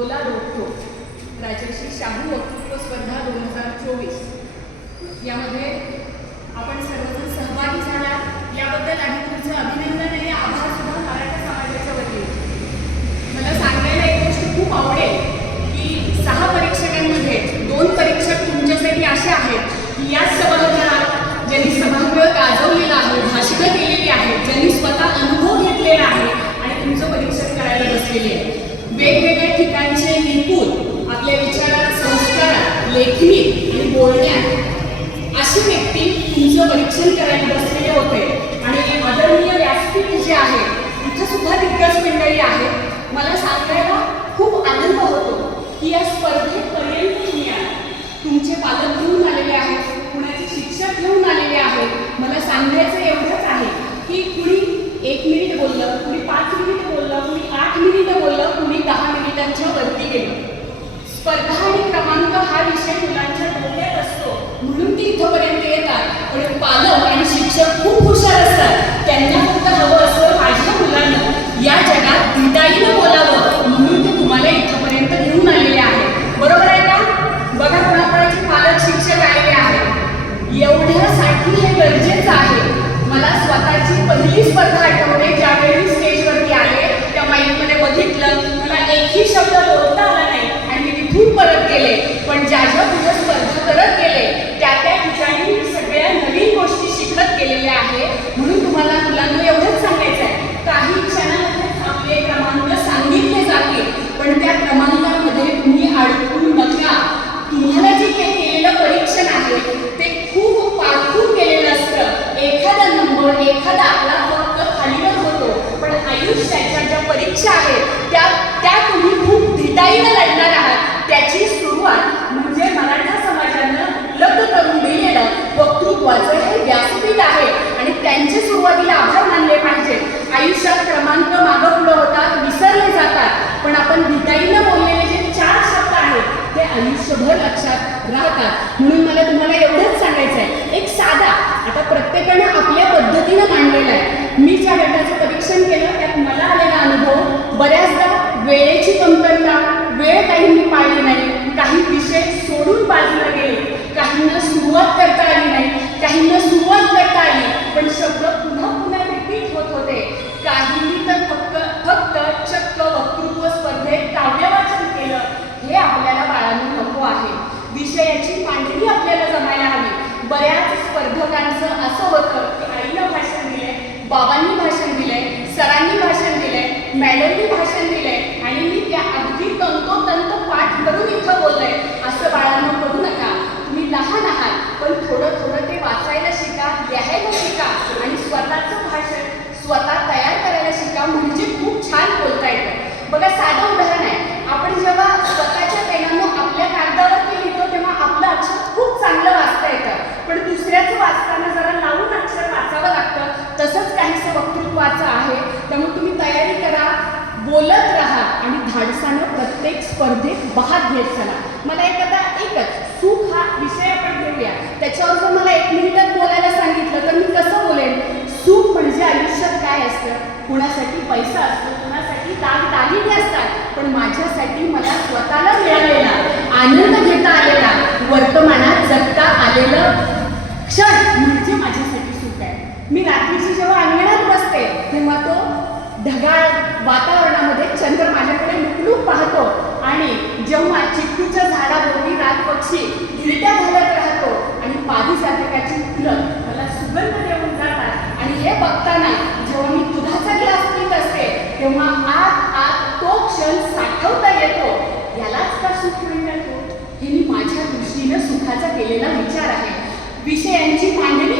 गोला रोखो राजर्षी शाहू वक्तृत्व स्पर्धा दोन हजार चोवीस. यामध्ये आपण सर्वजण सहभागी झाला. याबद्दल आणि तुमचं अभिनंदन आणि आभार सुद्धा मराठा समाजाच्या वतीने. मला सांगायला एक गोष्ट खूप आवडेल की सहा परीक्षकांमध्ये दोन परीक्षक तुमच्यासाठी असे आहेत की याच सभागृहात ज्यांनी सभागृह गाजवलेला आहे भाषणं केलेली आहेत ज्यांनी स्वतः अनुभव घेतलेला आहे आणि तुमचं परीक्षण करायला बसलेले आहे वेगवेगळ्या ठिकाणचे निपुण आपल्या विचारात संस्कारात लेखणी आणि बोलण्यात अशी व्यक्ती तुमचं परीक्षण करायला बसलेले होते. आणि आदरणीय व्यासपीठ जे आहे तिथं सुद्धा दिग्गज मंडळी आहे मला सांगायला खूप आनंद होतो की या स्पर्धेपर्यंत तुम्ही आला तुमचे पालक घेऊन आलेले आहेत कुणाचे शिक्षक घेऊन आलेले आहेत. मला सांगायचं एवढंच आहे की कुणी एक मिनिट बोललं कुणी पाच मिनिट बोललं कुणी आठ मिनिट बोललं कुणी दहा मिनिटांच्या वरती गेलं स्पर्धा आणि क्रमांक हा विषय मुलांच्या डोक्यात असतो. म्हणून ती इथंपर्यंत येतात. पण पालक आणि शिक्षक खूप हुशार असतात. त्यांना फक्त हवं असतं माझ्या मुलांना. या जगात धिटाईनं बोलावं. म्हणून ते तुम्हाला इथंपर्यंत घेऊन आलेले आहे बरोबर आहे का? बघा कोणाकोणाचे पालक शिक्षक आलेले आहेत. एवढ्यासाठी हे गरजेचं आहे. मला स्वतःची पहिली स्पर्धा आठवते. ज्यावेळी स्टेजवरती आले त्या माईकमध्ये बघितलं. मला एकही शब्द बोलता आला नाही आणि मी तिथून परत गेले पण ज्या ज्या पुढे स्पर्धा करत गेले त्या त्या ठिकाणी मी सगळ्या नवीन गोष्टी शिकत गेलेल्या आहे म्हणून तुम्हाला मुलांना एवढंच सांगायचं आहे काही क्षणामध्ये आपले क्रमांक सांगितले जातील पण त्या क्रमांकामध्ये तुम्ही अडकून नका तुम्हाला जे काही केलेलं परीक्षण आहे ते खूप पारखून केलेलं असतं एखादा नंबर एखादा आपला फक्त खालीवर होतो पण आयुष्याच्या ज्या परीक्षा आहेत त्या त्या तुम्ही खूप धिटाईनं लढणार आहात त्याची सुरुवात म्हणजे मराठा समाजानं उपलब्ध करून दिलेलं वक्तृत्वाचं हे व्यासपीठ आहे आणि त्यांचे सुरुवातीला आभार मानले पाहिजे. आयुष्यात क्रमांक मागं पुढं होतात विसरले जातात. पण आपण भिताईनं बोललेले जे चार शब्द आहेत ते आयुष्यभर लक्षात राहतात. म्हणून मला तुम्हाला एवढंच सांगायचं आहे एक साधा आता प्रत्येकानं आपल्या पद्धतीनं मांडलेला आहे. मी ज्या गटाचं परीक्षण केलं त्यात मला आलेला अनुभव बऱ्याचदा वेळेची कमतरता वेळ काही मी पाळली नाही काही विषय सोडून बाजूला गेले काहींना सुरुवात करता आली नाही काहींना सुरुवात करता आली पण शब्द पुन्हा पुन्हा रिपीट होत होते काहींनी तर फक्त फक्त चक्क वक्तृत्व स्पर्धेत काव्यवाचन केलं हे आपल्याला बाळांनो नको आहे विषयाची मांडणी आपल्याला जमायला हवी बऱ्याच असं होतं की आईनं भाषण दिलंय बाबांनी भाषण दिलंय सरांनी भाषण दिलंय मॅडमनी भाषण दिलंय आणि मी त्या अगदी तंतोतंत पाठ करून इथं बोललंय. असं बाळांना करू नका. तुम्ही लहान आहात पण थोडं थोडं ते वाचायला शिका लिहायला शिका आणि स्वतःचं भाषण स्वतः तयार करायला शिका म्हणजे खूप छान बोलता येतं. बघा साधं त्यामुळे तुम्ही तयारी करा बोलत राहा आणि धाडसानं प्रत्येक स्पर्धेत भाग घेत चला. मला एकदा एकच सुख हा विषय आपण घेऊया. त्याच्यावर जर मला एक मिनिटात बोलायला सांगितलं तर मी कसं बोलेन? सुख म्हणजे आयुष्यात काय असतं? कुणासाठी पैसा असतो कुणासाठी दाग दागिने असतात पण माझ्यासाठी मला स्वतःला मिळालेला आनंद घेता आलेला वर्तमानात जगता आलेलं क्षण म्हणजे माझ्यासाठी सुख आहे. मी रात्रीची जेव्हा अंगणात बसते तेव्हा तो ढगाळ वातावरणामध्ये चंद्र माझ्याकडे लुकलूक पाहतो आणि जेव्हा चिक्कूच्या झाडाभोवती रात पक्षी घिरट्या झाल्यात राहतो आणि पादी साधकाची फुलं मला सुगंध देऊन जातात. आणि हे बघताना जेव्हा मी दुधाचा ग्लास पीत असते तेव्हा आत आत तो क्षण साठवता येतो. यालाच का सुख मिळतो हे मी माझ्या दृष्टीनं सुखाचा केलेला विचार आहे. विषयांची मांडणी